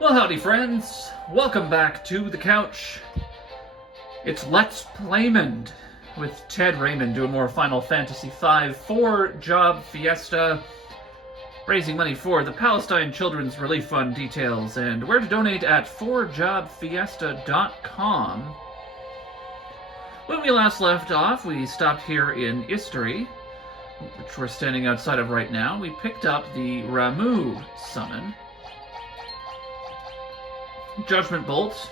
Well, howdy, friends. Welcome back to the couch. It's Let's Playmond with Ted Raymond doing more Final Fantasy V four-job Fiesta, raising money for the Palestine Children's Relief Fund details, and where to donate at 4jobfiesta.com. When we last left off, we stopped here in History, which we're standing outside of right now. We picked up the Ramu summon. Judgment Bolt.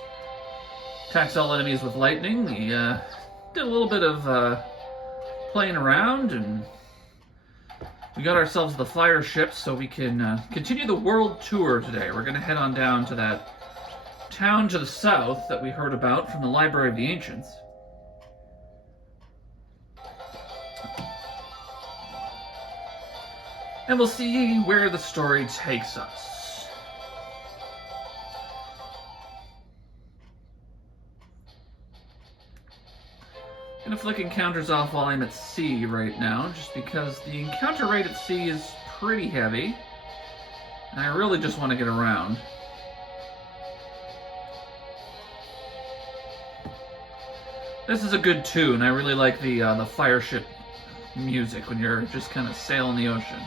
Attacks all enemies with lightning. We did a little bit of playing around, and we got ourselves the flyer ship so we can continue the world tour today. We're going to head on down to that town to the south that we heard about from the Library of the Ancients. And we'll see where the story takes us. I'm going to flick encounters off while I'm at sea right now, just because the encounter rate at sea is pretty heavy, and I really just want to get around. This is a good tune. I really like the fireship music when you're just kind of sailing the ocean.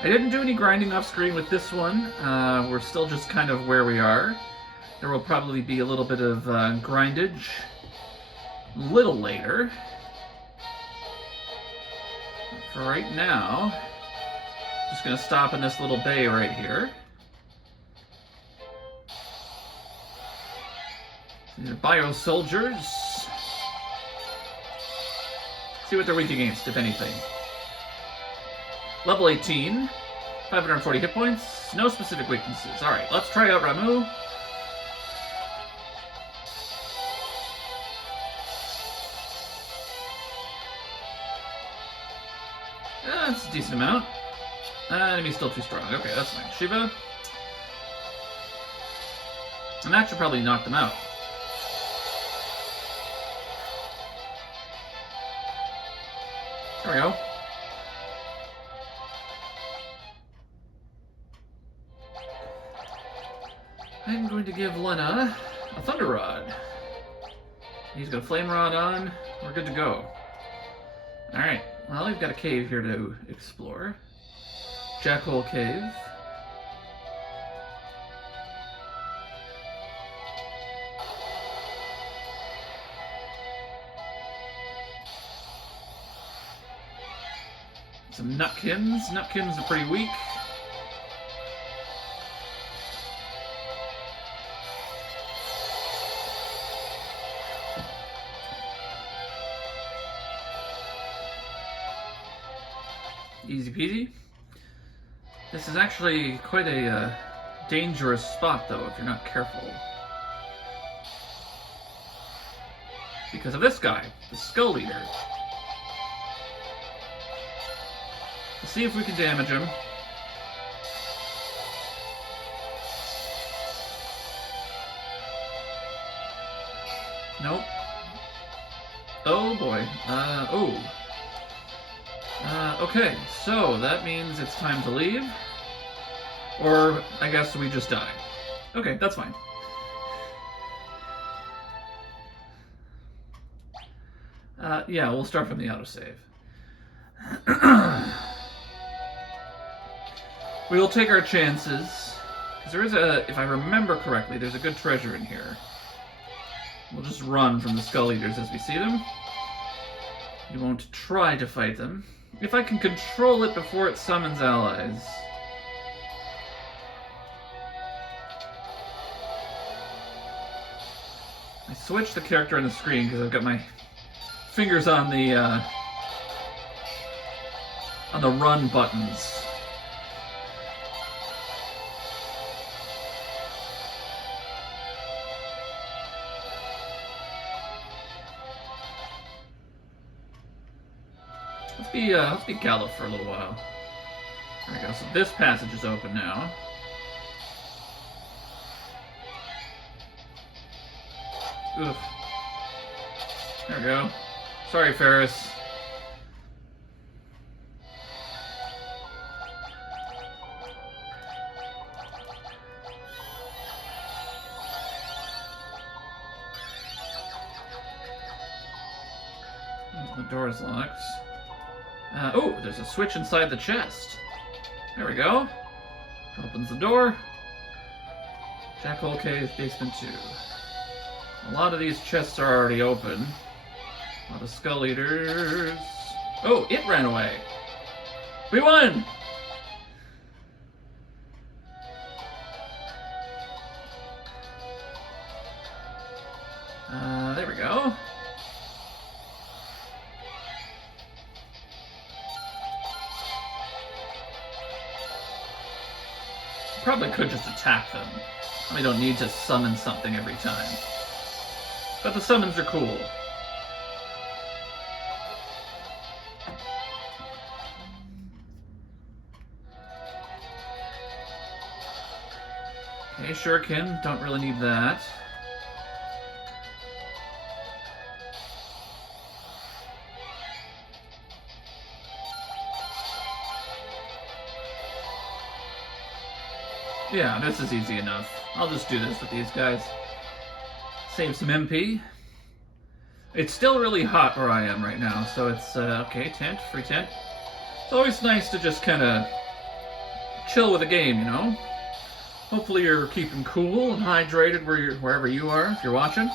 I didn't do any grinding off screen with this one. We're still just kind of where we are. There will probably be a little bit of grindage a little later. But for right now, just going to stop in this little bay right here. These are bio soldiers. See what they're weak against, if anything. Level 18, 540 hit points, no specific weaknesses. Alright, let's try out Ramu. That's a decent amount. Enemy's still too strong. Okay, that's fine. Shiva. And that should probably knock them out. There we go. I'm going to give Lena a Thunder Rod. He's got a Flame Rod on. We're good to go. Alright, well, we've got a cave here to explore. Jackhole Cave. Some Nutkins. Nutkins are pretty weak. Easy peasy. This is actually quite a dangerous spot, though, if you're not careful. Because of this guy, the Skull Eater. Let's see if we can damage him. Nope. Oh boy. Okay, so that means it's time to leave. Or, I guess we just die. Okay, that's fine. Yeah, we'll start from the autosave. We will take our chances. Because there is if I remember correctly, there's a good treasure in here. We'll just run from the Skull Eaters as we see them. We won't try to fight them. If I can control it before it summons allies. I switched the character on the screen because I've got my fingers on the run buttons. Let's be Gallup for a little while. There we go. So this passage is open now. Oof. There we go. Sorry, Ferris. The door is locked. Oh, there's a switch inside the chest. There we go. Opens the door. Jackhole Cave, basement 2. A lot of these chests are already open. A lot of skull eaters. Oh, it ran away. We won! There we go. Probably could just attack them. We don't need to summon something every time. But the summons are cool. Okay, shuriken, don't really need that. Yeah, this is easy enough. I'll just do this with these guys. Save some MP. It's still really hot where I am right now, so it's, okay, tent, free tent. It's always nice to just kind of chill with a game, you know? Hopefully you're keeping cool and hydrated wherever you are, if you're watching.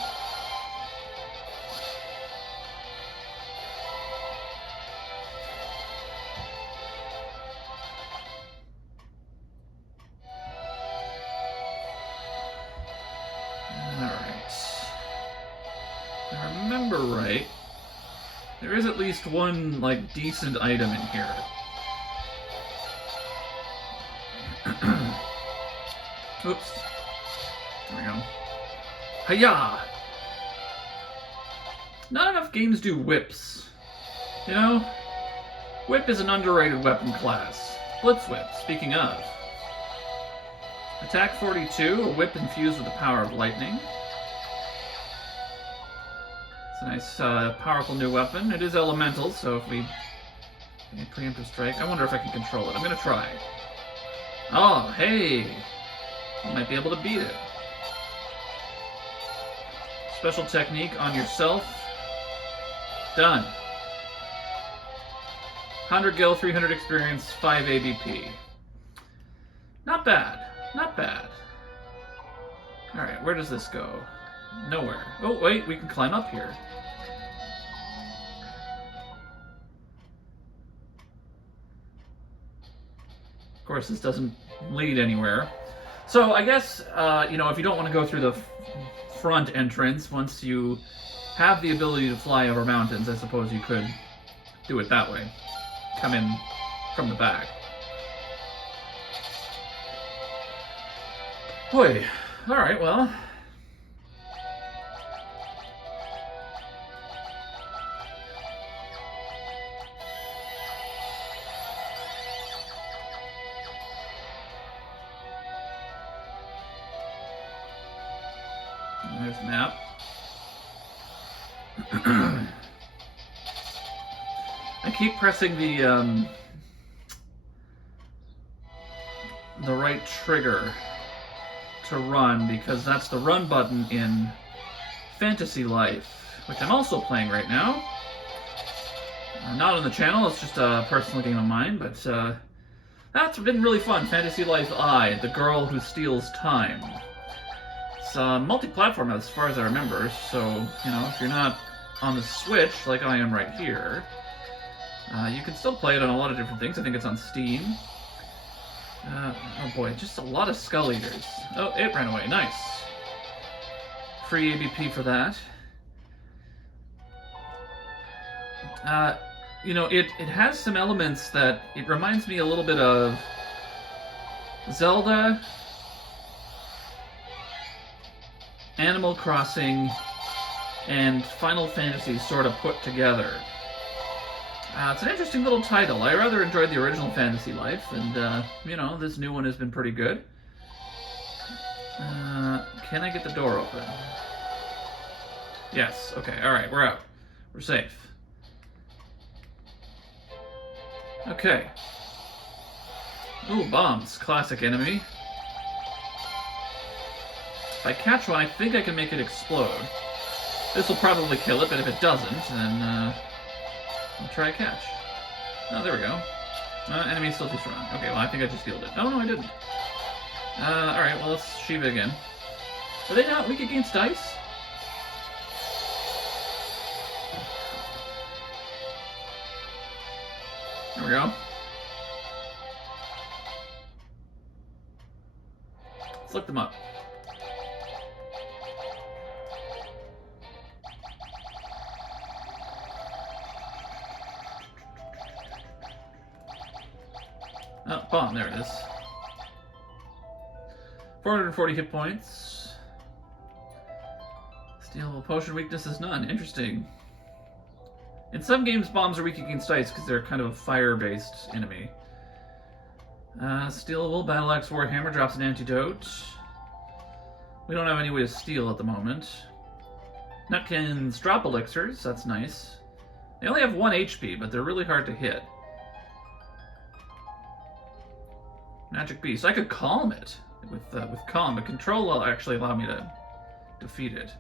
Right, there is at least one, like, decent item in here. Oops. There we go. Hiya! Not enough games do whips. You know? Whip is an underrated weapon class. Blitz Whip, speaking of. Attack 42, a whip infused with the power of lightning. It's a nice, powerful new weapon. It is elemental, so if we preemptive strike, I wonder if I can control it. I'm gonna try. Oh, hey! I might be able to beat it. Special technique on yourself. Done. 100 gil, 300 experience, 5 ABP. Not bad. Not bad. Alright, where does this go? Nowhere. Oh, wait, we can climb up here. Of course, this doesn't lead anywhere. So, I guess, you know, if you don't want to go through the front entrance, once you have the ability to fly over mountains, I suppose you could do it that way. Come in from the back. Boy. Alright, well... There's the map. I keep pressing the right trigger to run because that's the run button in Fantasy Life, which I'm also playing right now. Not on the channel, it's just a personal game of mine, but that's been really fun. Fantasy Life I, the girl who steals time. It's multi-platform as far as I remember, so, you know, if you're not on the Switch, like I am right here, you can still play it on a lot of different things. I think it's on Steam. Oh boy, just a lot of Skull Eaters. Oh, it ran away. Nice. Free ABP for that. You know, it has some elements that it reminds me a little bit of Zelda, Animal Crossing, and Final Fantasy sort of put together. It's an interesting little title. I rather enjoyed the original Fantasy Life, and, you know, this new one has been pretty good. Can I get the door open? Yes, okay, alright, we're out. We're safe. Okay. Ooh, bombs. Classic enemy. If I catch one, I think I can make it explode. This will probably kill it, but if it doesn't, then, I'll try a catch. Oh, there we go. Enemy's still too strong. Okay, well, I think I just healed it. Oh, no, I didn't. Alright, well, let's Shiva again. Are they not weak against ice? There we go. Let's look them up. Oh, bomb, there it is. 440 hit points. Stealable potion weakness is none. Interesting. In some games, bombs are weak against ice because they're kind of a fire-based enemy. Stealable battle axe warhammer drops an antidote. We don't have any way to steal at the moment. Nutkins drop elixirs. That's nice. They only have 1 HP, but they're really hard to hit. Magic Beast. I could calm it with calm, but control will actually allow me to defeat it.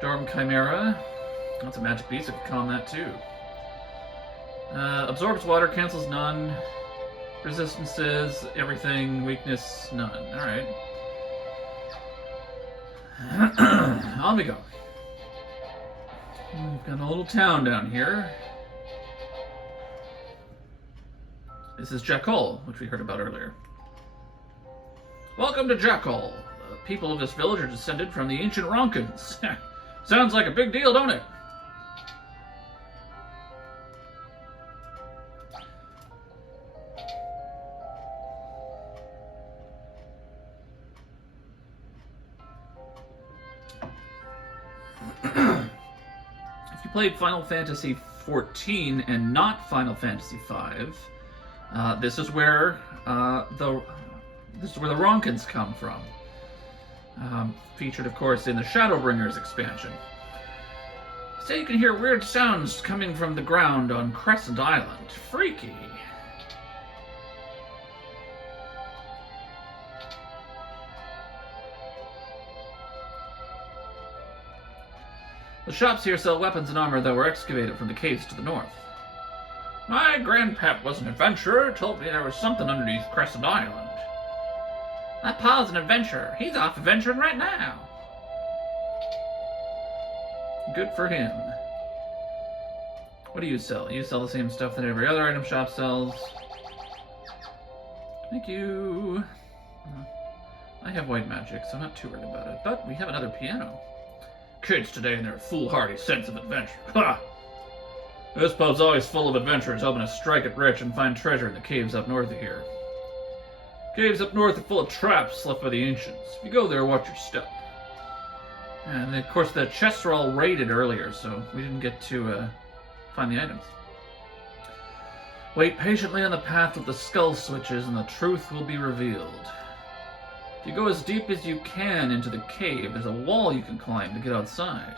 Dorm Chimera. That's a Magic Beast. I could calm that too. Absorbs water, cancels none. Resistances, everything. Weakness, none. Alright. On we go. We've got a little town down here. This is Jackal, which we heard about earlier. Welcome to Jackal. The people of this village are descended from the ancient Ronkins. Sounds like a big deal, don't it? If you played Final Fantasy XIV and not Final Fantasy V, this is where the Ronkins come from. Featured, of course, in the Shadowbringers expansion. Say you can hear weird sounds coming from the ground on Crescent Island. Freaky. The shops here sell weapons and armor that were excavated from the caves to the north. My grandpap was an adventurer, told me there was something underneath Crescent Island. My pa's an adventurer. He's off adventuring right now. Good for him. What do you sell? You sell the same stuff that every other item shop sells. Thank you. I have white magic, so I'm not too worried about it. But we have another piano. Kids today and their foolhardy sense of adventure. Ha! This pub's always full of adventurers hoping to strike it rich and find treasure in the caves up north of here. Caves up north are full of traps left by the ancients. If you go there, watch your step. And of course the chests were all raided earlier, so we didn't get to find the items. Wait patiently on the path with the skull switches and the truth will be revealed. If you go as deep as you can into the cave, there's a wall you can climb to get outside.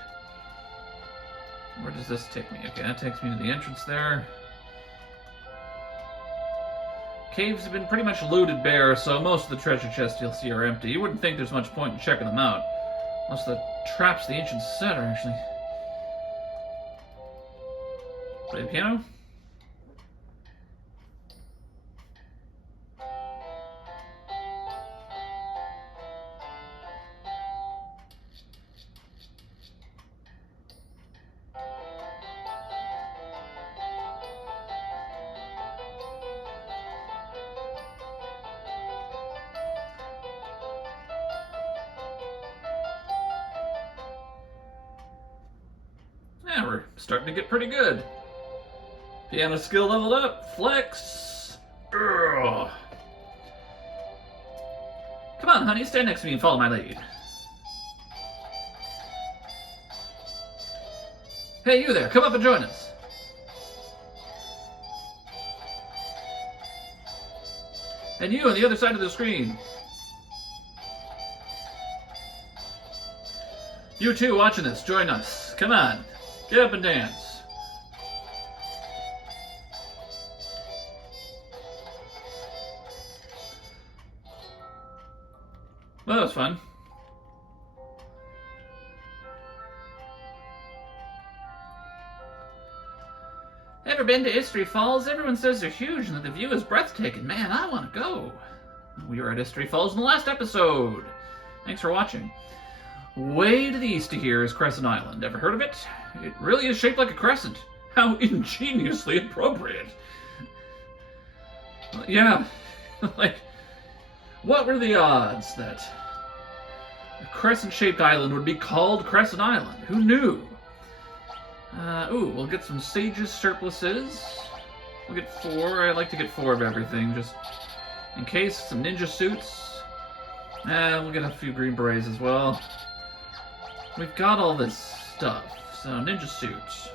Where does this take me? Okay, that takes me to the entrance there. Caves have been pretty much looted bare, so most of the treasure chests you'll see are empty. You wouldn't think there's much point in checking them out. Unless the traps the ancients set are actually... Play the piano? Yeah, we're starting to get pretty good. Piano skill leveled up. Flex. Ugh. Come on, honey, stand next to me and follow my lead. Hey, you there, come up and join us. And you on the other side of the screen. You too watching this, join us. Come on, get up and dance. Well, that was fun. Ever been to History Falls? Everyone says they're huge and that the view is breathtaking. Man, I want to go. We were at History Falls in the last episode. Thanks for watching. Way to the east of here is Crescent Island. Ever heard of it? It really is shaped like a crescent. How ingeniously appropriate. Yeah, like, what were the odds that a crescent-shaped island would be called Crescent Island? Who knew? Ooh, we'll get some Sage's surpluses. We'll get 4. I like to get 4 of everything, just in case. Some ninja suits. We'll get a few green berets as well. We've got all this stuff. So, ninja suits.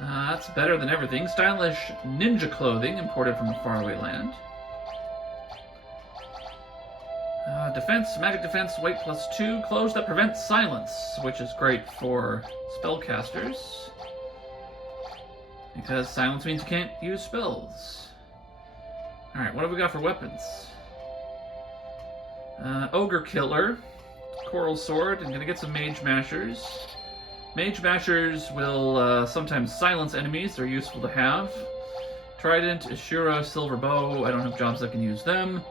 That's better than everything. Stylish ninja clothing imported from a faraway land. Defense, magic defense, weight +2. Clothes that prevent silence, which is great for spellcasters. Because silence means you can't use spells. Alright, what have we got for weapons? Ogre Killer. Coral Sword. I'm gonna get some Mage Mashers. Mage Mashers will sometimes silence enemies. They're useful to have. Trident, Ashura, Silver Bow. I don't have jobs that can use them.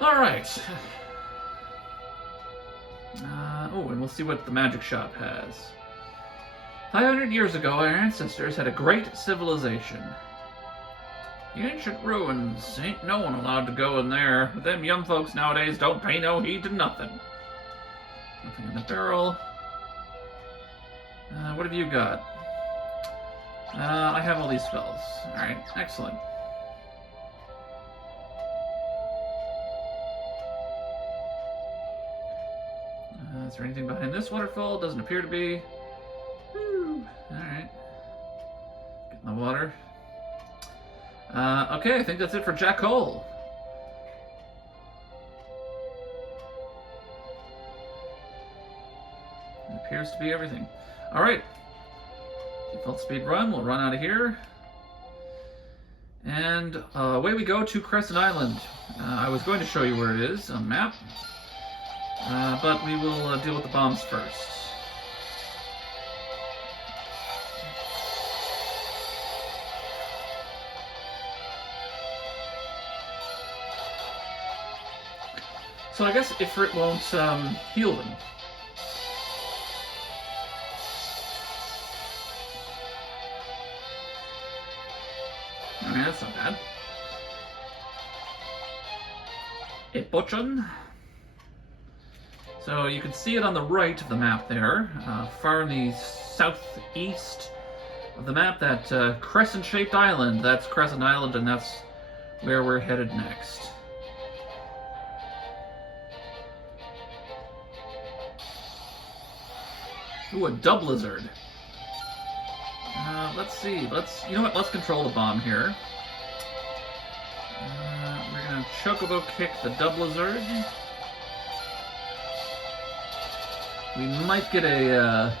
Alright. Oh, and we'll see what the magic shop has. 500 years ago, our ancestors had a great civilization. The ancient ruins. Ain't no one allowed to go in there. Them young folks nowadays don't pay no heed to nothing. Nothing in the barrel. What have you got? I have all these spells. Alright, excellent. Is there anything behind this waterfall? Doesn't appear to be. Woo. Alright. Get in the water. Okay, I think that's it for Jack Hole. It appears to be everything. Alright. Default speed run. We'll run out of here. And away we go to Crescent Island. I was going to show you where it is on the map. But we will deal with the bombs first. So I guess Ifrit won't heal them. I mean, that's not bad. Ipochan. So you can see it on the right of the map there, far in the southeast of the map, that crescent-shaped island. That's Crescent Island, and that's where we're headed next. Ooh, a dub lizard. Let's see. You know what? Let's control the bomb here. We're gonna chocobo kick the dub lizard. We might get a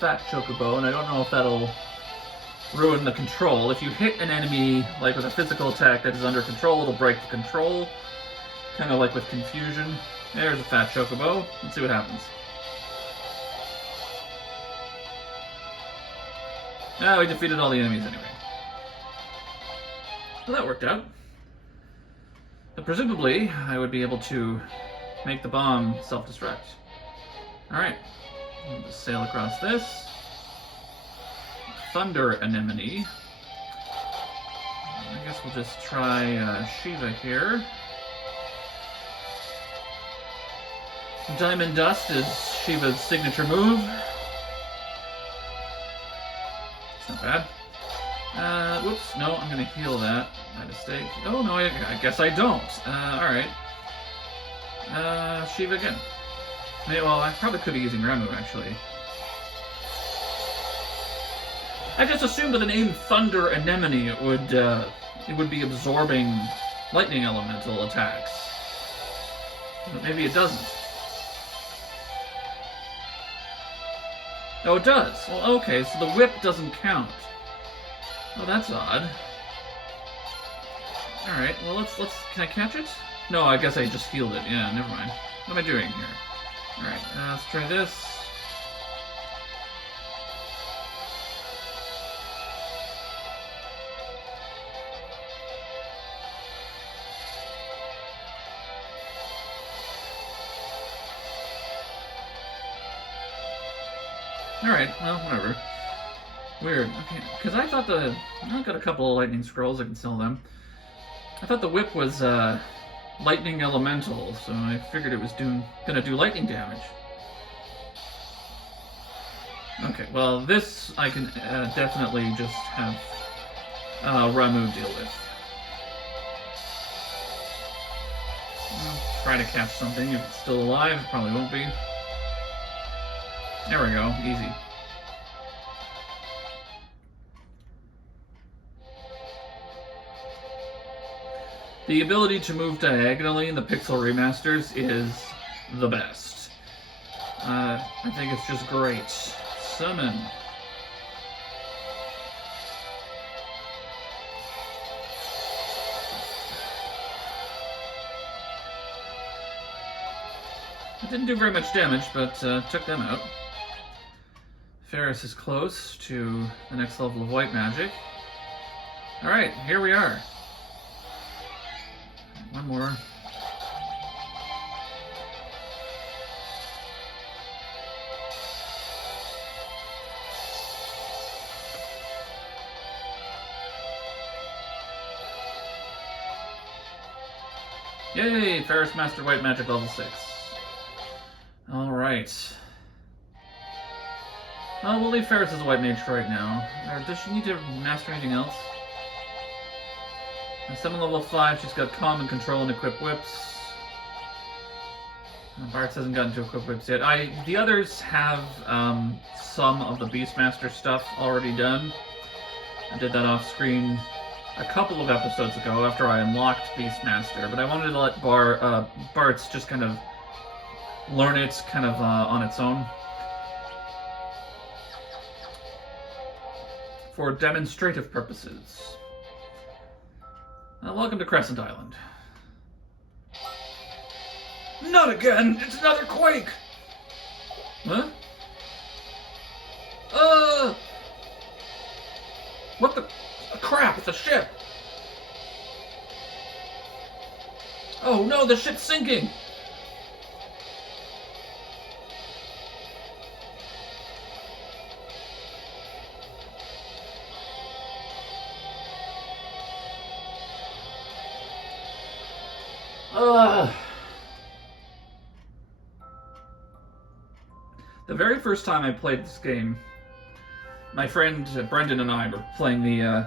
fat chocobo, and I don't know if that'll ruin the control. If you hit an enemy, like with a physical attack that is under control, it'll break the control. Kind of like with confusion. There's a fat chocobo. Let's see what happens. Ah, we defeated all the enemies anyway. Well, that worked out. But presumably, I would be able to make the bomb self-destruct. Alright. We'll just sail across this. Thunder Anemone. I guess we'll just try Shiva here. Diamond Dust is Shiva's signature move. It's not bad. Whoops, no, I'm gonna heal that by mistake. Oh no, I guess I don't. Alright. Shiva again. Well, I probably could be using ground move, actually. I just assumed with the name Thunder Anemone it would be absorbing lightning elemental attacks. But maybe it doesn't. Oh, it does. Well, okay, so the whip doesn't count. Oh, that's odd. Alright, well, let's... Can I catch it? No, I guess I just healed it. Yeah, never mind. What am I doing here? Alright, let's try this. Alright, well, whatever. Weird. Okay, because I thought I've got a couple of lightning scrolls, I can sell them. I thought the whip was, lightning elemental, so I figured it was gonna do lightning damage. Okay, well, this I can definitely just have Ramu deal with. I'll try to catch something if it's still alive. Probably won't be. There we go. Easy. The ability to move diagonally in the Pixel remasters is the best. I think it's just great. Summon. It didn't do very much damage, but took them out. Ferris is close to the next level of white magic. Alright, here we are. One more. Yay! Ferris Master White Magic level 6. Alright. Well, we'll leave Ferris as a white mage for right now. Or does she need to master anything else? At summon level 5, she's got calm and control and equip whips. Bartz hasn't gotten to equip whips yet. The others have some of the Beastmaster stuff already done. I did that off screen a couple of episodes ago after I unlocked Beastmaster, but I wanted to let Bartz just kind of learn it kind of on its own. For demonstrative purposes. Welcome to Crescent Island. Not again! It's another quake! Huh? What the crap? It's a ship! Oh no, the ship's sinking! The very first time I played this game, my friend Brendan and I were playing the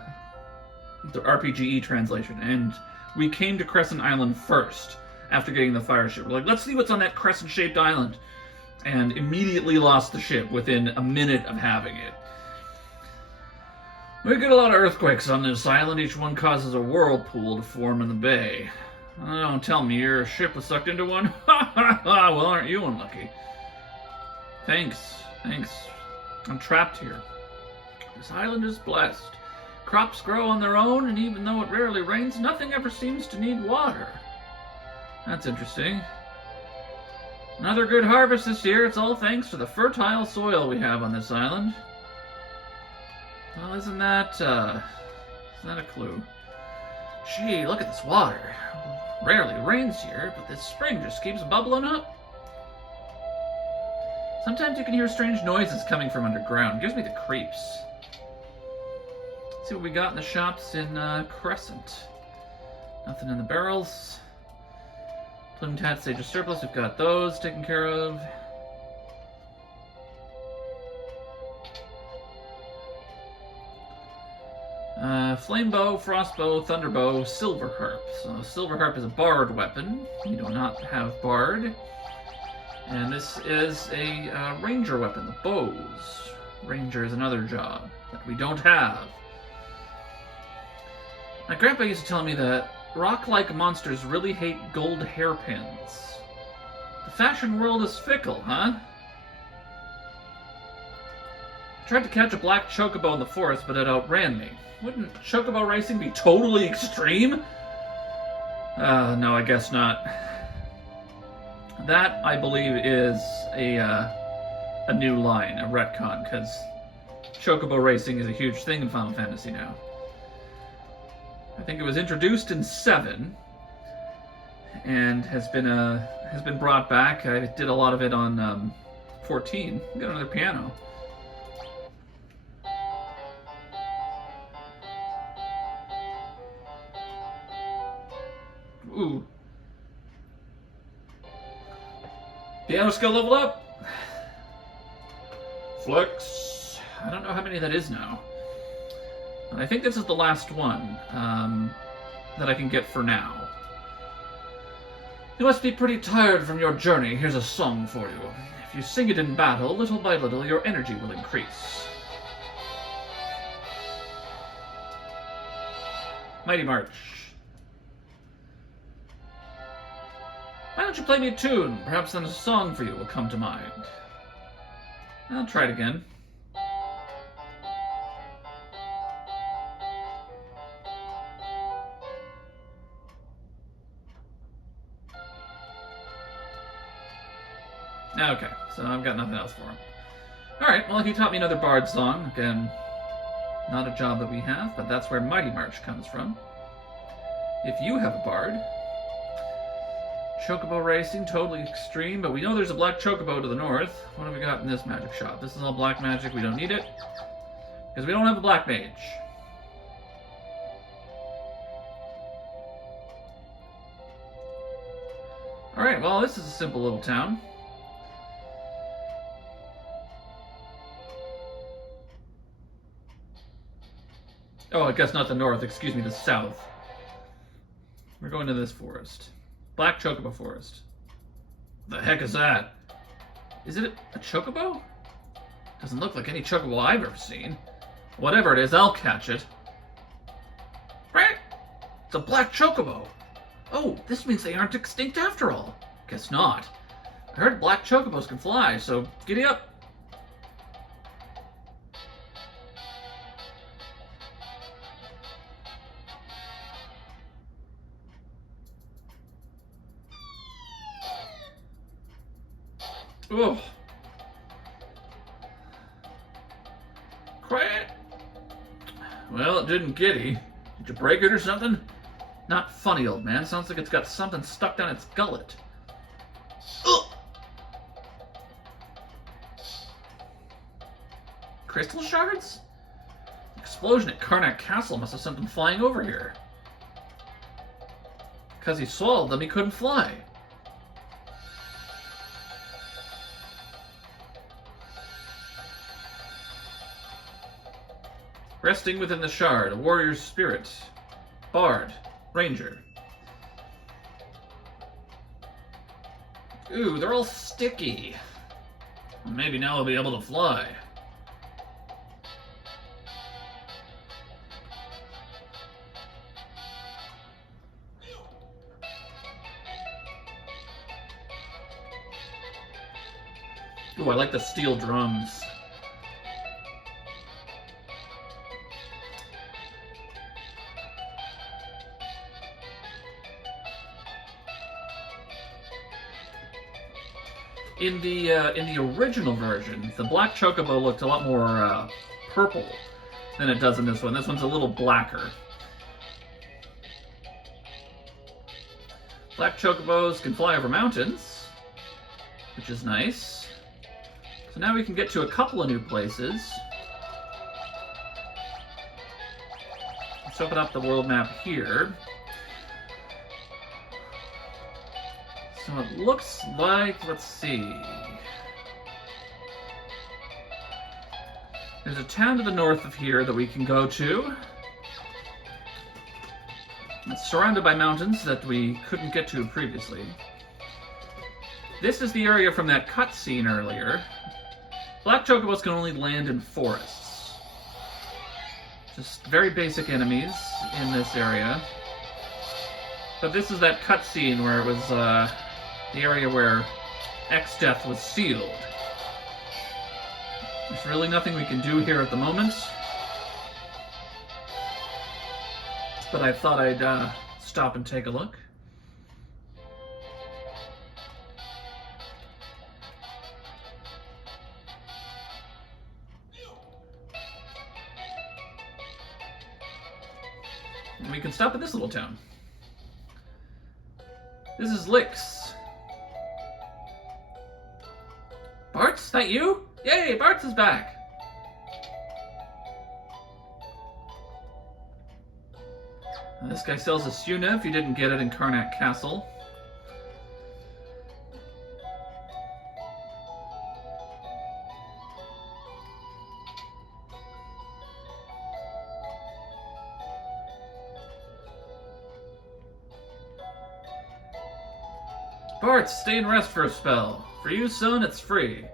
RPGE translation, and we came to Crescent Island first after getting the fire ship. We're like, let's see what's on that crescent-shaped island, and immediately lost the ship within a minute of having it. We get a lot of earthquakes on this island. Each one causes a whirlpool to form in the bay. Don't tell me your ship was sucked into one. Ha ha ha! Well, aren't you unlucky? Thanks. I'm trapped here. This island is blessed. Crops grow on their own, and even though it rarely rains, nothing ever seems to need water. That's interesting. Another good harvest this year. It's all thanks to the fertile soil we have on this island. Well, isn't that a clue? Gee, look at this water. Rarely rains here, but this spring just keeps bubbling up. Sometimes you can hear strange noises coming from underground. It gives me the creeps. Let's see what we got in the shops in Crescent. Nothing in the barrels. Plumed Hat, Sage of Surplus, we've got those taken care of. Flame Bow, Frostbow, Thunderbow, Silver Harp. So Silver Harp is a Bard weapon. We do not have Bard. And this is a Ranger weapon, the bows. Ranger is another job that we don't have. My grandpa used to tell me that rock-like monsters really hate gold hairpins. The fashion world is fickle, huh? I tried to catch a black chocobo in the forest, but it outran me. Wouldn't chocobo racing be totally extreme? No, I guess not. That, I believe, is a new line, a retcon, because chocobo racing is a huge thing in Final Fantasy now. I think it was introduced in 7, and has been brought back. I did a lot of it on 14. Got another piano. Ooh. Piano skill level up. Flex. I don't know how many that is now. But I think this is the last one that I can get for now. You must be pretty tired from your journey. Here's a song for you. If you sing it in battle, little by little, your energy will increase. Mighty March. Why don't you play me a tune? Perhaps then a song for you will come to mind. I'll try it again. Okay, so I've got nothing else for him. Alright, well, he taught me another bard song. Again, not a job that we have, but that's where Mighty March comes from. If you have a bard, Chocobo racing, totally extreme, but we know there's a black Chocobo to the north. What have we got in this magic shop? This is all black magic, we don't need it, because we don't have a black mage. Alright, well, this is a simple little town. Oh, I guess not the north, excuse me, the south. We're going to this forest. Black Chocobo Forest. The heck is that? Is it a Chocobo? Doesn't look like any Chocobo I've ever seen. Whatever it is, I'll catch it. Right? It's a black Chocobo. Oh, this means they aren't extinct after all. Guess not. I heard black Chocobos can fly, so giddy up. Oh. Quiet. Well, it didn't giddy. Did you break it or something? Not funny, old man. Sounds like it's got something stuck down its gullet. Ugh. Crystal shards? Explosion at Karnak Castle must have sent them flying over here. Because he swallowed them, he couldn't fly. Resting within the shard, a warrior's spirit. Bard. Ranger. Ooh, they're all sticky. Well, maybe now I'll be able to fly. Ooh, I like the steel drums. In the original version, the black Chocobo looked a lot more purple than it does in this one. This one's a little blacker. Black Chocobos can fly over mountains, which is nice. So now we can get to a couple of new places. Let's open up the world map here. So it looks like, let's see. There's a town to the north of here that we can go to. It's surrounded by mountains that we couldn't get to previously. This is the area from that cutscene earlier. Black Chocobos can only land in forests. Just very basic enemies in this area. But this is that cutscene where it was, the area where X-Death was sealed. There's really nothing we can do here at the moment. But I thought I'd stop and take a look. And we can stop at this little town. This is Lix. Bart's that you? Yay, Bart's is back. This guy sells a Suna if you didn't get it in Karnak Castle. Bart, stay and rest for a spell. For you, son, it's free.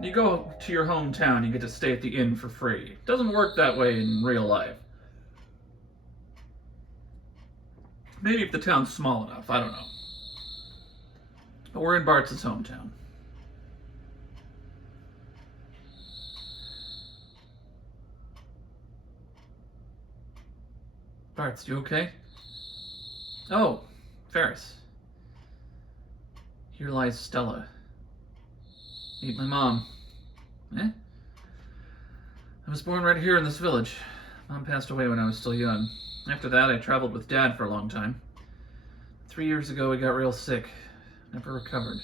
You go to your hometown, you get to stay at the inn for free. It doesn't work that way in real life. Maybe if the town's small enough, I don't know. But we're in Bart's hometown. Bart's, you okay? Oh, Ferris. Here lies Stella. Meet my mom. Eh? I was born right here in this village. Mom passed away when I was still young. After that, I traveled with Dad for a long time. 3 years ago, he got real sick. Never recovered.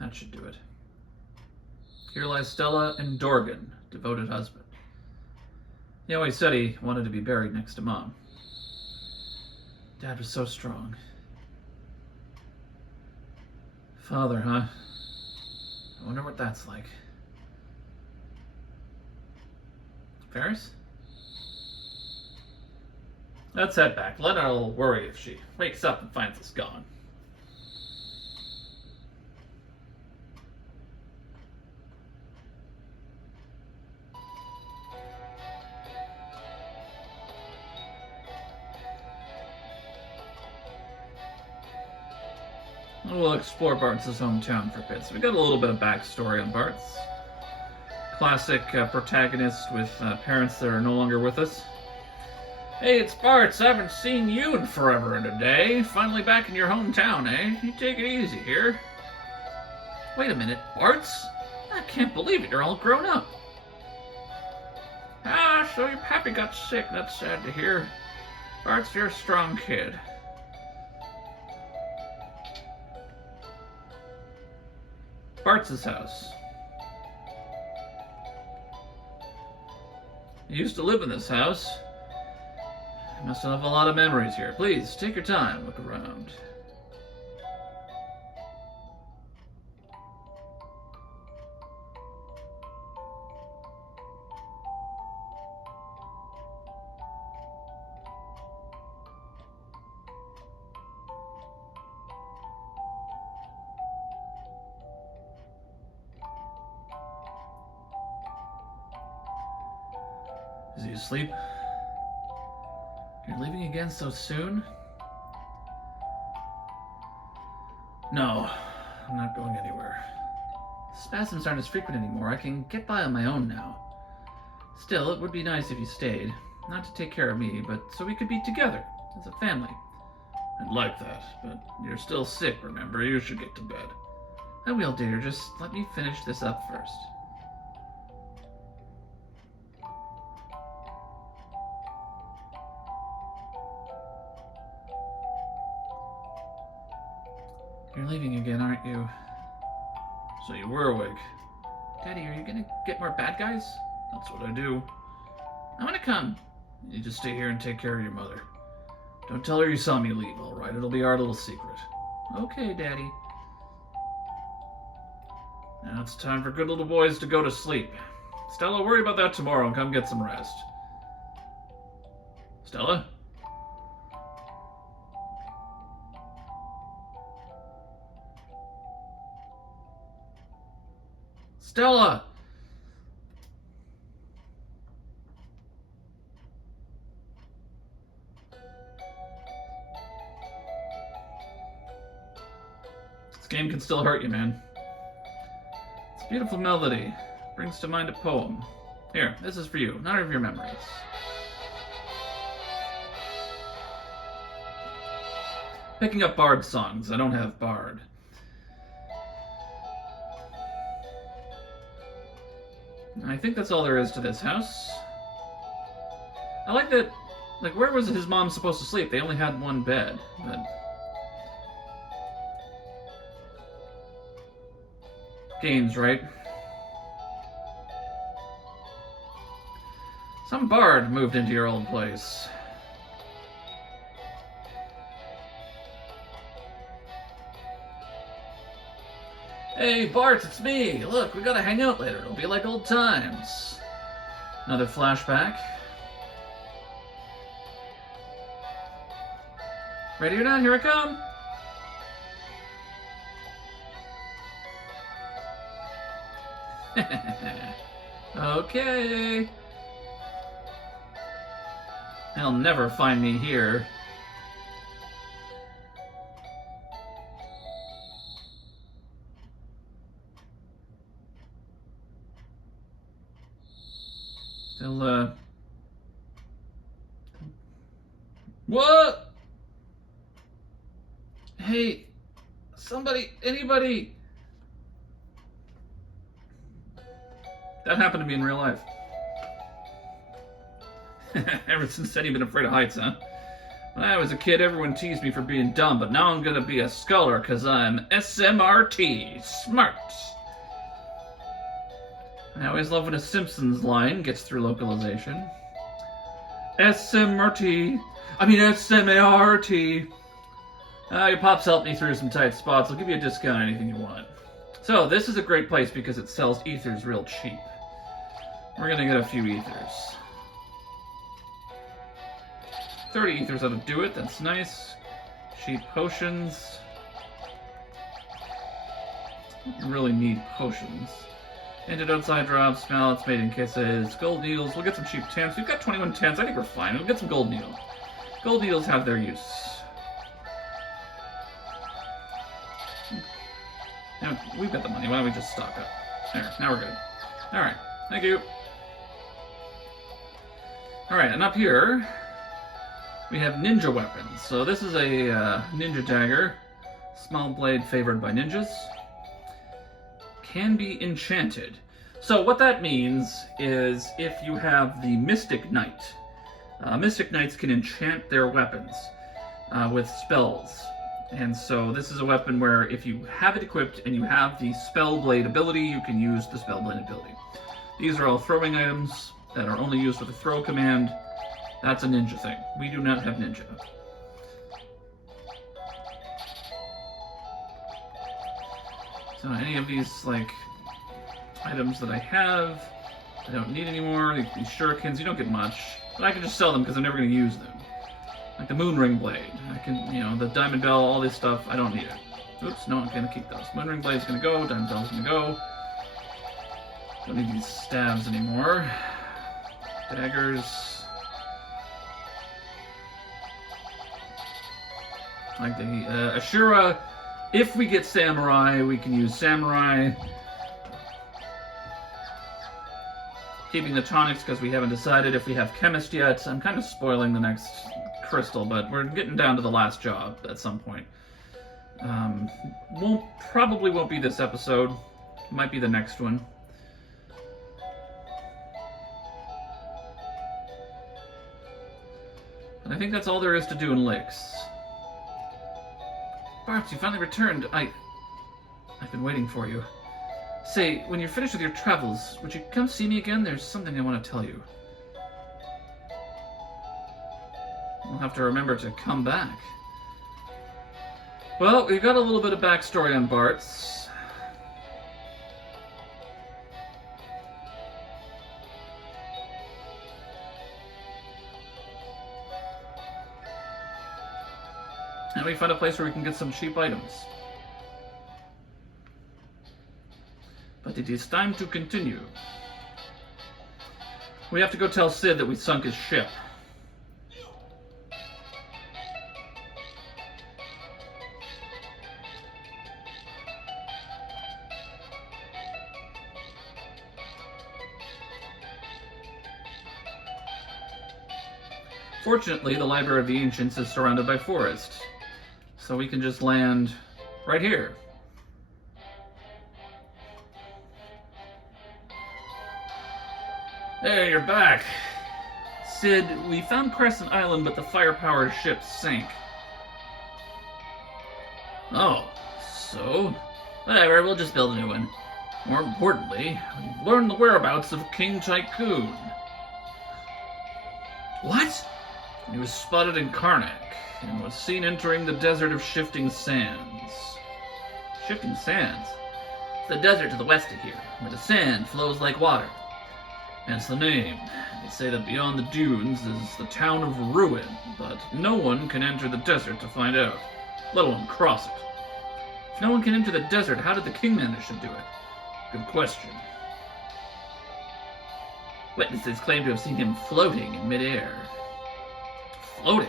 That should do it. Here lies Stella and Dorgan, devoted husband. He always said he wanted to be buried next to Mom. Dad was so strong. Father, huh? I wonder what that's like. Ferris? Let's head back. Lenna'll worry if she wakes up and finds us gone. We'll explore Bart's hometown for a bit. So we got a little bit of backstory on Bart's. Classic protagonist with parents that are no longer with us. Hey, it's Bart's. I haven't seen you in forever and a day. Finally back in your hometown, eh? You take it easy here. Wait a minute, Bart's? I can't believe it. You're all grown up. Ah, so your pappy got sick. That's sad to hear. Bart's, you're a strong kid. Bart's house. You used to live in this house. You must have a lot of memories here. Please, take your time, look around. Is he asleep? You're leaving again so soon? No, I'm not going anywhere. Spasms aren't as frequent anymore. I can get by on my own now. Still, it would be nice if you stayed. Not to take care of me, but so we could be together, as a family. I'd like that, but you're still sick, remember? You should get to bed. I will, dear. Just let me finish this up first. You're leaving again, aren't you? So you were awake. Daddy, are you gonna get more bad guys? That's what I do. I'm gonna come. You just stay here and take care of your mother. Don't tell her you saw me leave, alright? It'll be our little secret. Okay, Daddy. Now it's time for good little boys to go to sleep. Stella, worry about that tomorrow and come get some rest. Stella? Stella! This game can still hurt you, man. It's a beautiful melody. Brings to mind a poem. Here, this is for you. None of your memories. Picking up Bard songs. I don't have Bard. I think that's all there is to this house. I like that, like, where was his mom supposed to sleep? They only had one bed, but... Games, right? Some bard moved into your old place. Hey, Bart, it's me. Look, we gotta hang out later. It'll be like old times. Another flashback. Ready or not, here I come. Okay. They'll never find me here. They'll, What? Hey, somebody, anybody. That happened to me in real life. Ever since then, you've been afraid of heights, huh? When I was a kid, everyone teased me for being dumb, but now I'm gonna be a scholar because I'm SMRT, smart. I always love when a Simpsons line gets through localization. SMRT. Your pops helped me through some tight spots. I'll give you a discount on anything you want. So, this is a great place because it sells ethers real cheap. We're gonna get a few ethers. 30 ethers ought to do it, that's nice. Cheap potions. You really need potions. Antidotes, eye drops, mallets, mating kisses, gold needles. We'll get some cheap tents. We've got 21 tents. I think we're fine. We'll get some gold needles. Gold needles have their use. Now, we've got the money. Why don't we just stock up? There. Now we're good. Alright. Thank you. Alright, and up here, we have ninja weapons. So this is a ninja dagger. Small blade favored by ninjas. Can be enchanted. So what that means is if you have the Mystic Knight. Mystic Knights can enchant their weapons with spells. And so this is a weapon where if you have it equipped and you have the spell blade ability, you can use the spell blade ability. These are all throwing items that are only used with a throw command. That's a ninja thing. We do not have ninja. So any of these, like, items that I have, I don't need anymore. These shurikens, you don't get much. But I can just sell them because I'm never going to use them. Like the Moonring Blade. I can, the Diamond Bell, all this stuff, I don't need it. Oops, no, I'm going to keep those. Moonring Blade's going to go, Diamond Bell's going to go. Don't need these stabs anymore. Daggers. Like the Ashura. If we get Samurai, we can use Samurai. Keeping the tonics because we haven't decided if we have Chemist yet. I'm kind of spoiling the next crystal, but we're getting down to the last job at some point. Probably won't be this episode. Might be the next one. And I think that's all there is to do in Lakes. Bart, you finally returned. I've been waiting for you. Say, when you're finished with your travels, would you come see me again? There's something I want to tell you. We'll have to remember to come back. Well, we've got a little bit of backstory on Bart's. And we found a place where we can get some cheap items. But it is time to continue. We have to go tell Sid that we sunk his ship. Fortunately, the Library of the Ancients is surrounded by forest, so we can just land right here. Hey, you're back. Sid, we found Crescent Island, but the fire-powered ship sank. Oh, so? Whatever, we'll just build a new one. More importantly, we've learned the whereabouts of King Tycoon. What? He was spotted in Karnak and was seen entering the desert of Shifting Sands. Shifting Sands? It's the desert to the west of here, where the sand flows like water. Hence the name. They say that beyond the dunes is the town of Ruin, but no one can enter the desert to find out, let alone cross it. If no one can enter the desert, how did the king manage to do it? Good question. Witnesses claim to have seen him floating in midair. Floating?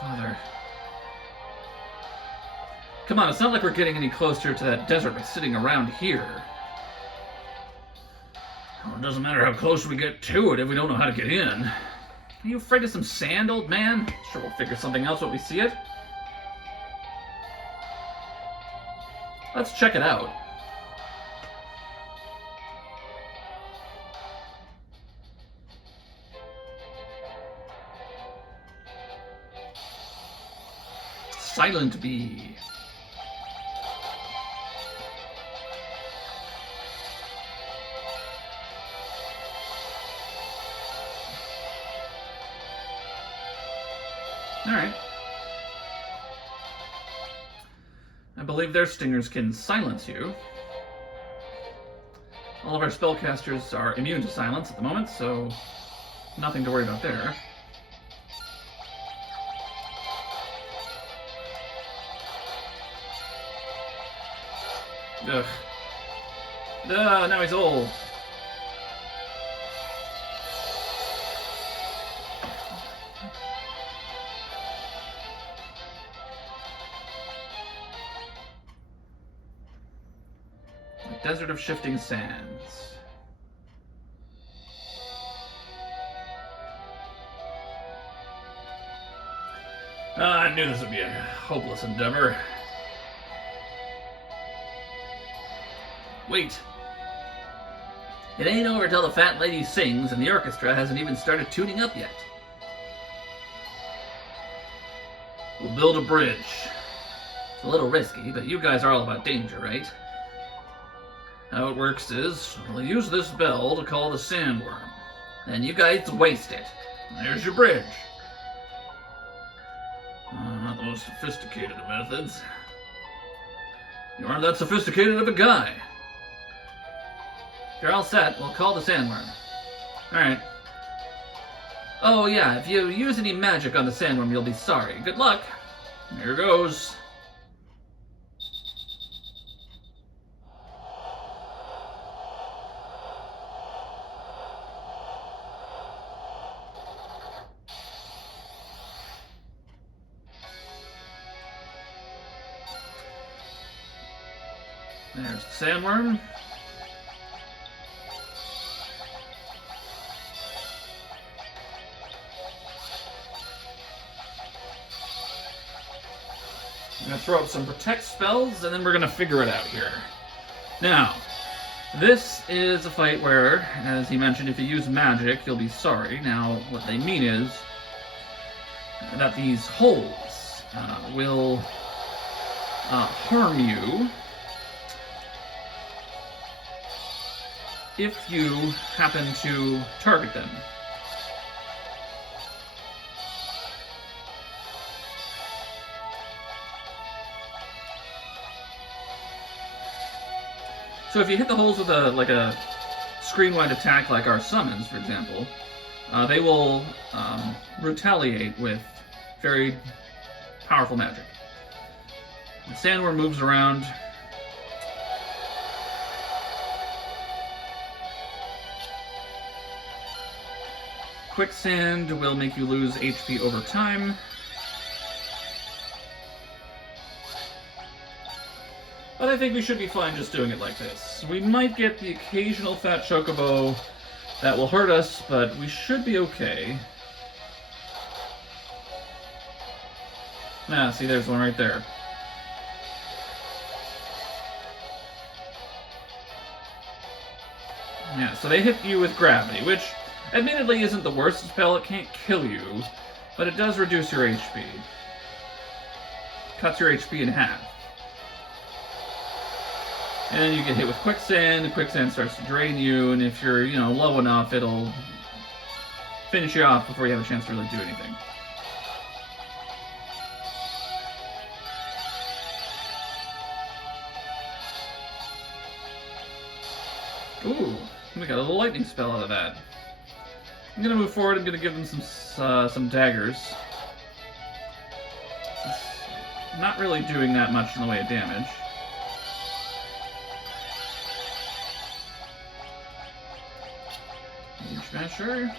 Father. Come on, it's not like we're getting any closer to that desert by sitting around here. Well, it doesn't matter how close we get to it if we don't know how to get in. Are you afraid of some sand, old man? Sure, we'll figure something else when we see it. Let's check it out. Silent Bee. Alright. I believe their stingers can silence you. All of our spellcasters are immune to silence at the moment, so nothing to worry about there. Ugh. Now he's old. The Desert of Shifting Sands. I knew this would be a hopeless endeavor. Wait. It ain't over till the fat lady sings, and the orchestra hasn't even started tuning up yet. We'll build a bridge. It's a little risky, but you guys are all about danger, right? How it works is, we'll use this bell to call the sandworm. Then you guys waste it. There's your bridge. Not the most sophisticated of methods. You aren't that sophisticated of a guy. If you're all set, we'll call the sandworm. Alright. Oh yeah, if you use any magic on the sandworm, you'll be sorry. Good luck. Here goes. There's the sandworm. I'm going to throw up some protect spells, and then we're going to figure it out here. Now, this is a fight where, as he mentioned, if you use magic, you'll be sorry. Now, what they mean is that these holes will harm you if you happen to target them. So if you hit the holes with a screen-wide attack like our summons, for example, they will retaliate with very powerful magic. The sandworm moves around. Quicksand will make you lose HP over time. But I think we should be fine just doing it like this. We might get the occasional fat chocobo that will hurt us, but we should be okay. Ah, see, there's one right there. Yeah, so they hit you with gravity, which admittedly isn't the worst spell. It can't kill you, but it does reduce your HP. Cuts your HP in half. And then you get hit with quicksand. The quicksand starts to drain you, and if you're, low enough, it'll finish you off before you have a chance to really do anything. Ooh, we got a little lightning spell out of that. I'm gonna move forward. I'm gonna give them some daggers. It's not really doing that much in the way of damage. Smasher.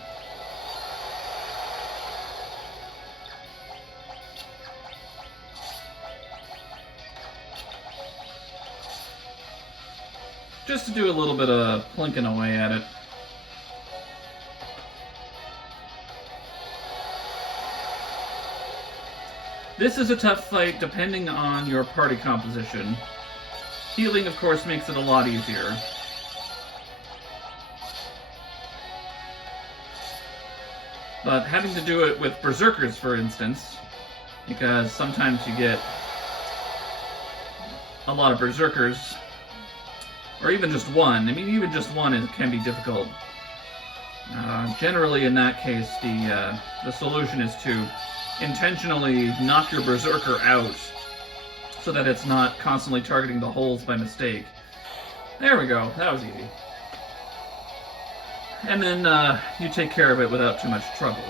Just to do a little bit of plinking away at it. This is a tough fight depending on your party composition. Healing, of course, makes it a lot easier. But having to do it with berserkers, for instance, because sometimes you get a lot of berserkers, or even just one. I mean, even just one can be difficult. Generally, in that case, the solution is to intentionally knock your berserker out so that it's not constantly targeting the holes by mistake. There we go. That was easy. And then you take care of it without too much trouble.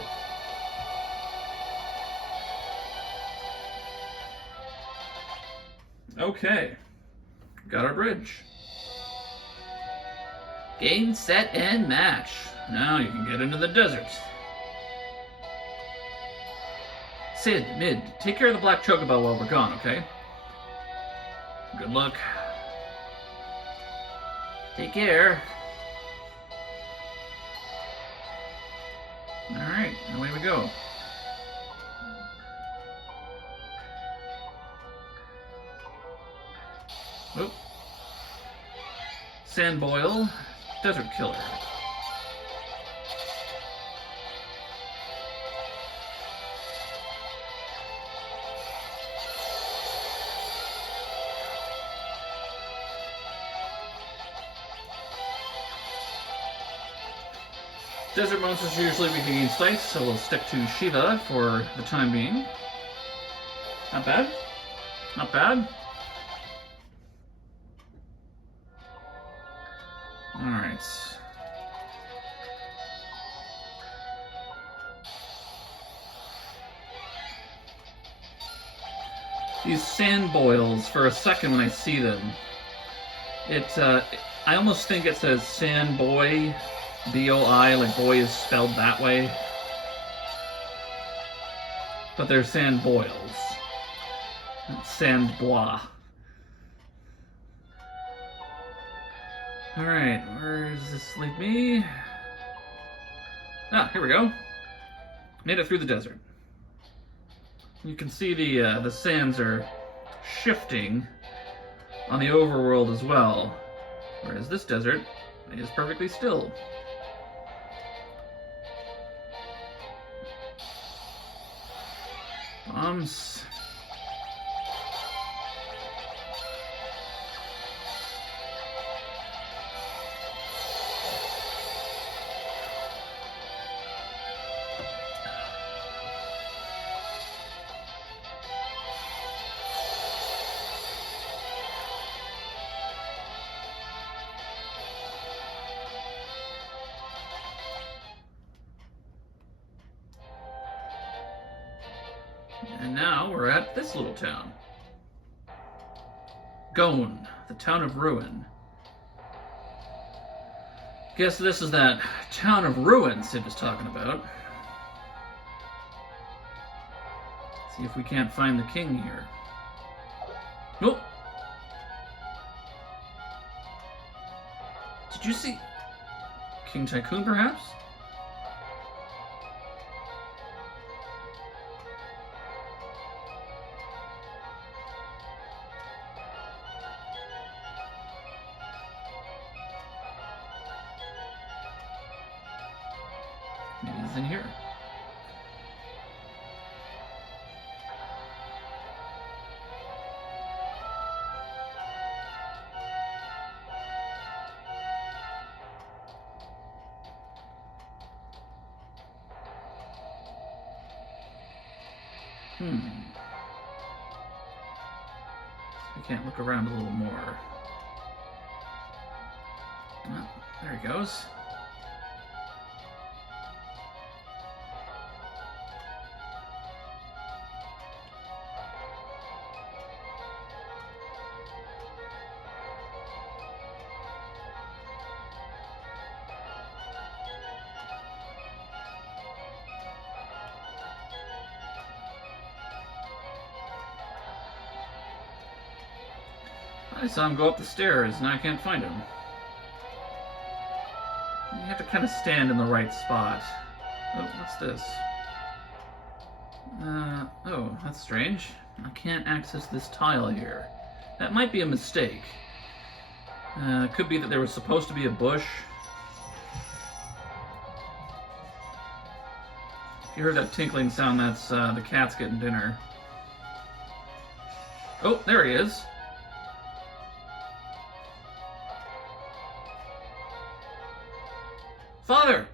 Okay. Got our bridge. Game, set, and match. Now you can get into the desert. Sid, Mid, take care of the black chocobo while we're gone, okay? Good luck. Take care. Alright, away we go. Oop. Sand boil, desert killer. Desert monsters are usually weak against ice, so we'll stick to Shiva for the time being. Not bad. Not bad. Alright. These sand boils, for a second when I see them, I almost think it says sand boy. B-O-I, like boy is spelled that way. But they're sand boils. Sand bois. Alright, where does this lead me? Ah, here we go. Made it through the desert. You can see the sands are shifting on the overworld as well. Whereas this desert is perfectly still. Bombs. And now we're at this little town. Gone, the town of ruin. Guess this is that town of ruin Sid was talking about. See if we can't find the king here. Nope. Did you see King Tycoon, perhaps? Maybe he's in here. I can't look around a little more. Oh, there he goes. I saw him go up the stairs, and I can't find him. You have to kind of stand in the right spot. Oh, what's this? Oh, that's strange. I can't access this tile here. That might be a mistake. It could be that there was supposed to be a bush. If you heard that tinkling sound, that's the cat's getting dinner. Oh, there he is. Father!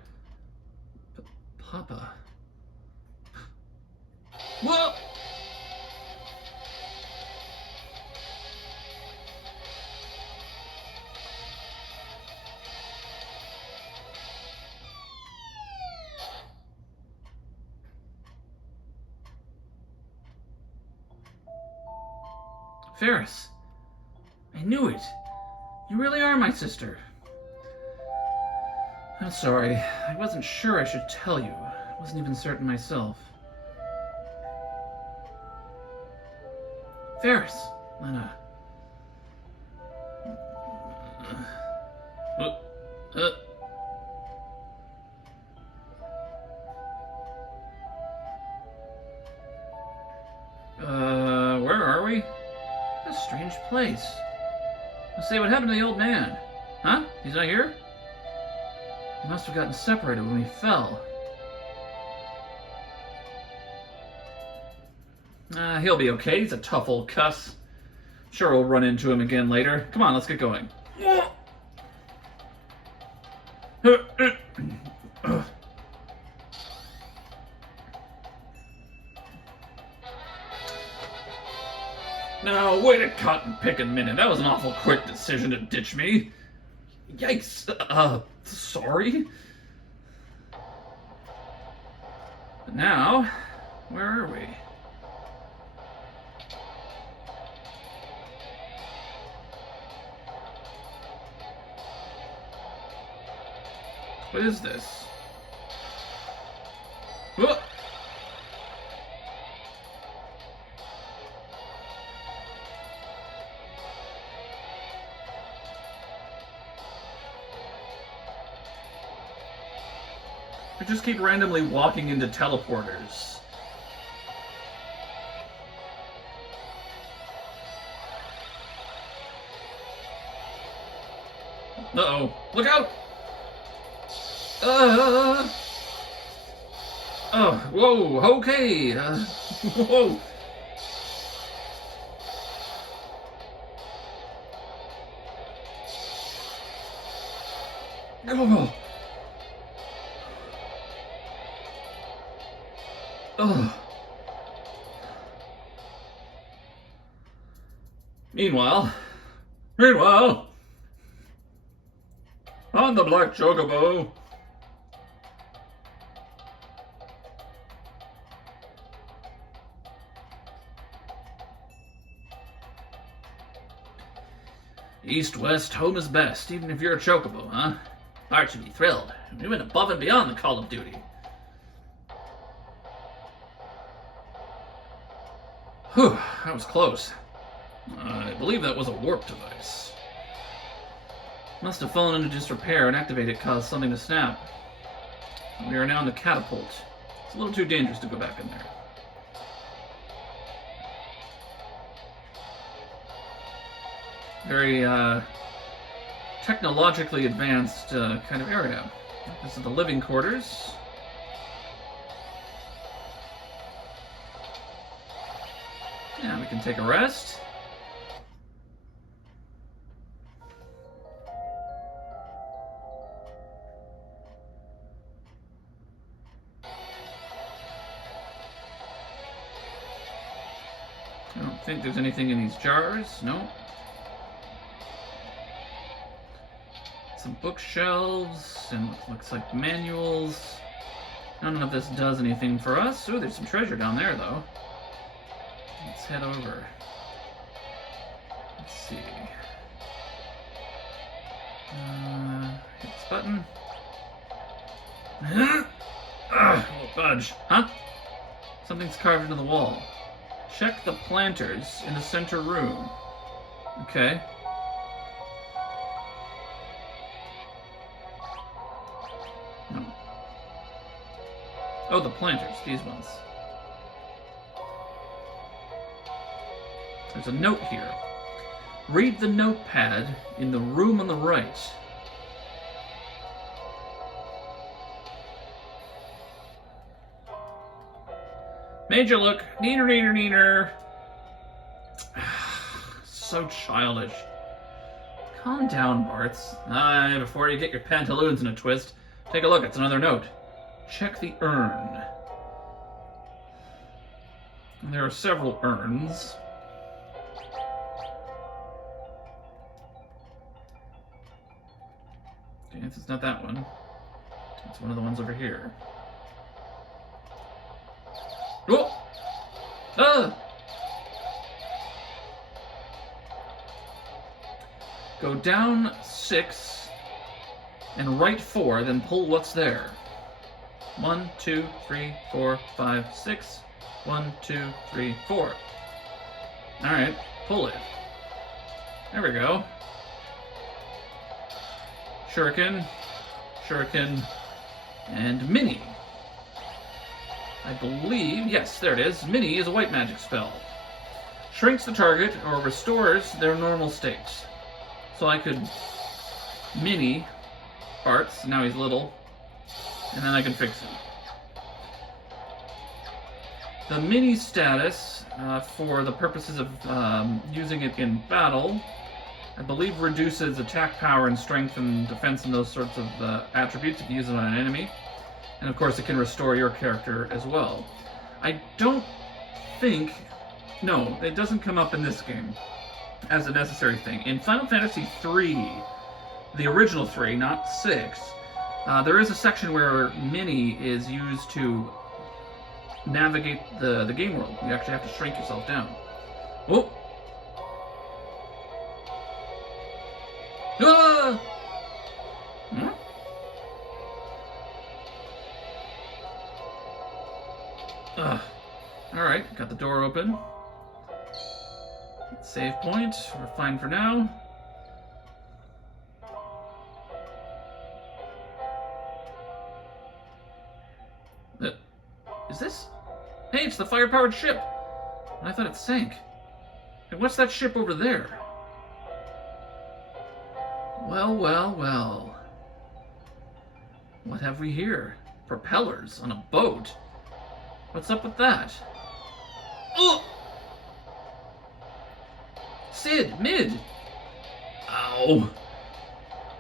Papa. Whoa! Ferris. I knew it. You really are my sister. I'm sorry. I wasn't sure I should tell you. I wasn't even certain myself. Ferris, Lena. Where are we? A strange place. Let's see what happened to the old man. Huh? He's not here? We must have gotten separated when we fell. He'll be okay. He's a tough old cuss. Sure, we'll run into him again later. Come on, let's get going. Now, wait a cotton-picking minute. That was an awful quick decision to ditch me. Yikes. Sorry. But now, where are we? What is this? Whoa! I just keep randomly walking into teleporters. Uh-oh. Look out! Oh, whoa, okay. Whoa. Oh. Oh. Meanwhile, on the Black Chocobo. East, west, home is best, even if you're a Chocobo, huh? Art should be thrilled. We went above and beyond the Call of Duty. Whew, that was close. I believe that was a warp device. Must have fallen into disrepair and activated caused something to snap. We are now in the catapult. It's a little too dangerous to go back in there. Very, technologically advanced kind of area. This is the living quarters. Yeah, we can take a rest. think there's anything in these jars. No. Some bookshelves and what looks like manuals. None of this does anything for us. Ooh, there's some treasure down there, though. Let's head over. Let's see. Hit this button. Oh, budge. Huh? Something's carved into the wall. Check the planters in the center room. Okay. No. Oh, the planters. These ones. There's a note here. Read the notepad in the room on the right. Major look. Neener, neener, neener. So childish. Calm down, Bartz. Before you get your pantaloons in a twist, take a look. It's another note. Check the urn. And there are several urns. Okay, if it's not that one, it's one of the ones over here. Oh! Ah! Go down 6 and right 4, then pull what's there. 1, 2, 3, 4, 5, 6. 1, 2, 3, 4. Alright, pull it. There we go. Shuriken, Shuriken, and Mini. I believe, yes, there it is. Mini is a white magic spell. Shrinks the target or restores their normal state. So I could Mini Bartz, now he's little, and then I can fix him. The Mini status, for the purposes of using it in battle, I believe reduces attack power and strength and defense and those sorts of attributes if you use it on an enemy. And of course it can restore your character as well. I don't think... No, it doesn't come up in this game as a necessary thing. In Final Fantasy 3, the original 3, not 6, there is a section where Mini is used to navigate the game world. You actually have to shrink yourself down. Oh! Ah! Hmm? Alright, got the door open. Save point. We're fine for now. Is this? Hey, it's the fire-powered ship! I thought it sank. Hey, what's that ship over there? Well, well, well. What have we here? Propellers on a boat? What's up with that? Oh! Sid, Mid! Ow!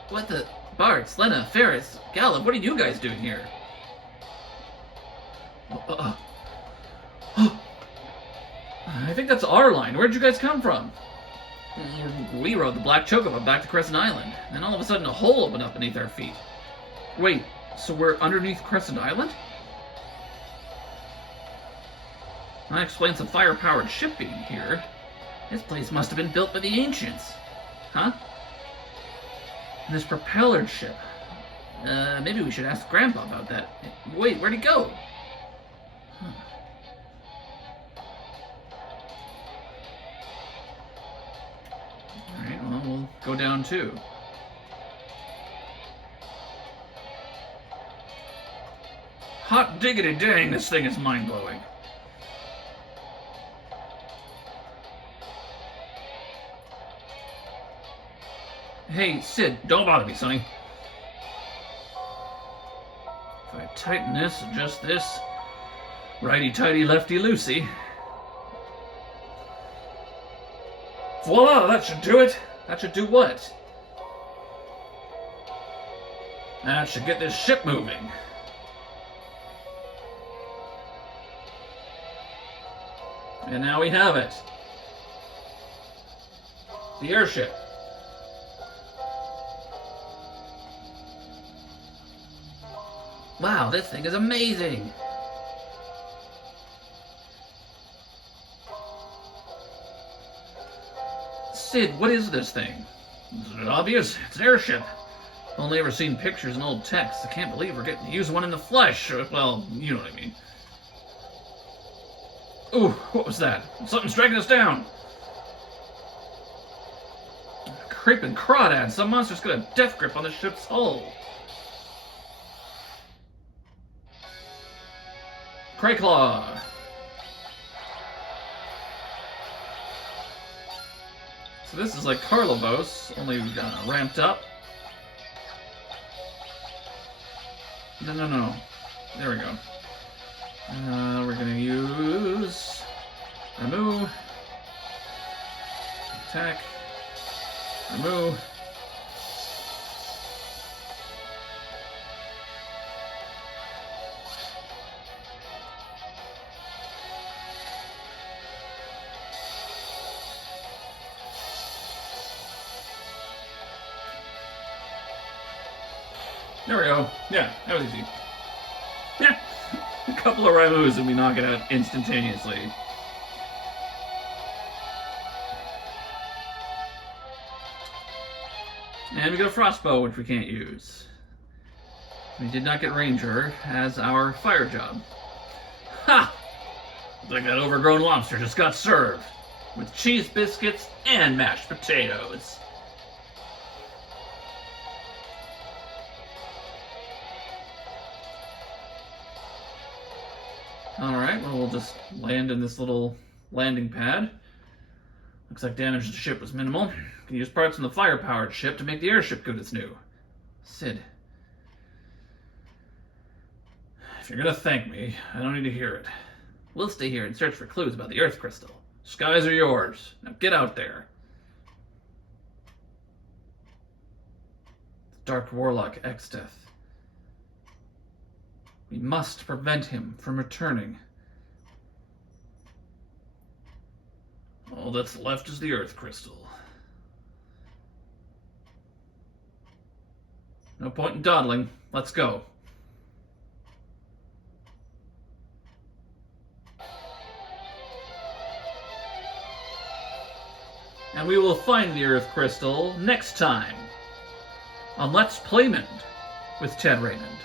What the... Bartz, Lena, Ferris, Gallup, what are you guys doing here? I think that's our line. Where'd you guys come from? We rode the Black Chocobo back to Crescent Island, and all of a sudden a hole opened up beneath our feet. Wait, so we're underneath Crescent Island? That explains the fire-powered ship being here. This place must have been built by the ancients. Huh? And this propellered ship. Maybe we should ask Grandpa about that. Wait, where'd he go? Huh. Alright, well, we'll go down too. Hot diggity dang, this thing is mind-blowing. Hey, Sid, don't bother me, Sonny. If I tighten this, adjust this, righty-tighty, lefty-loosey. Voila, that should do it. That should do what? That should get this ship moving. And now we have it. The airship. Wow, this thing is amazing! Sid, what is this thing? Is it obvious? It's an airship. Only ever seen pictures and old texts. I can't believe we're getting to use one in the flesh. Well, you know what I mean. Ooh, what was that? Something's dragging us down. Creeping crawdads. Some monster's got a death grip on the ship's hull. Crayclaw. So this is like Carlovos, only ramped up. No. There we go. We're gonna use remove, attack, remove. There we go. Yeah, that was easy. Yeah, a couple of right moves and we knock it out instantaneously. And we got a frostbow, which we can't use. We did not get Ranger as our fire job. Ha! Looks like that overgrown lobster just got served with cheese biscuits and mashed potatoes. Alright, well, we'll just land in this little landing pad. Looks like damage to the ship was minimal. Can use parts from the fire-powered ship to make the airship good as new. Sid. If you're gonna thank me, I don't need to hear it. We'll stay here and search for clues about the Earth Crystal. Skies are yours. Now get out there. Dark Warlock Exdeath. We must prevent him from returning. All that's left is the Earth Crystal. No point in dawdling. Let's go. And we will find the Earth Crystal next time on Let's Playmond with Ted Raymond.